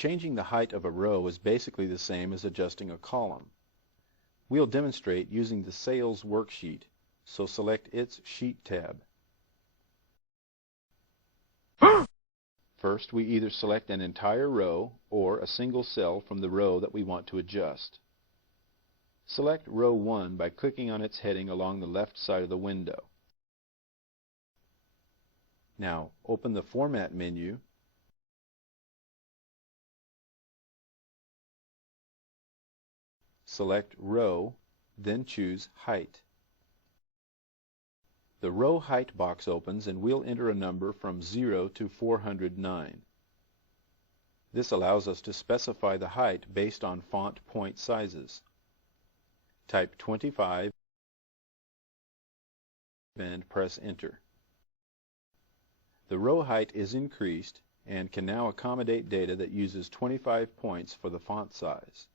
Changing the height of a row is basically the same as adjusting a column. We'll demonstrate using the Sales worksheet, so select its Sheet tab. First, we either select an entire row or a single cell from the row that we want to adjust. Select Row 1 by clicking on its heading along the left side of the window. Now, open the Format menu select Row, then choose Height. The Row Height box opens and we'll enter a number from 0 to 409. This allows us to specify the height based on font point sizes. Type 25 and press Enter. The row height is increased and can now accommodate data that uses 25 points for the font size.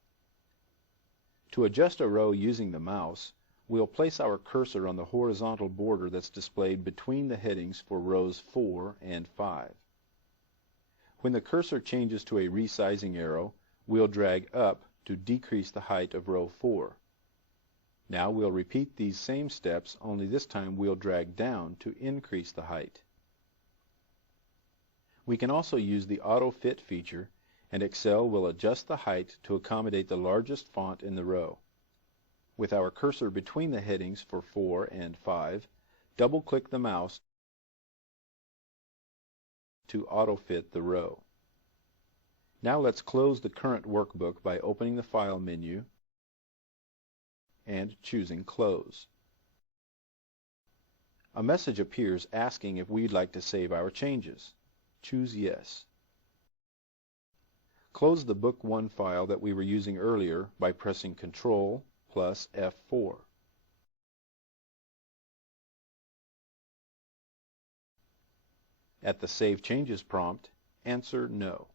To adjust a row using the mouse, we'll place our cursor on the horizontal border that's displayed between the headings for rows 4 and 5. When the cursor changes to a resizing arrow, we'll drag up to decrease the height of row 4. Now we'll repeat these same steps, only this time we'll drag down to increase the height. We can also use the Auto Fit feature, and Excel will adjust the height to accommodate the largest font in the row. With our cursor between the headings for 4 and 5, double-click the mouse to auto-fit the row. Now let's close the current workbook by opening the File menu and choosing Close. A message appears asking if we'd like to save our changes. Choose Yes. Close the Book 1 file that we were using earlier by pressing Ctrl plus F4. At the Save Changes prompt, answer No.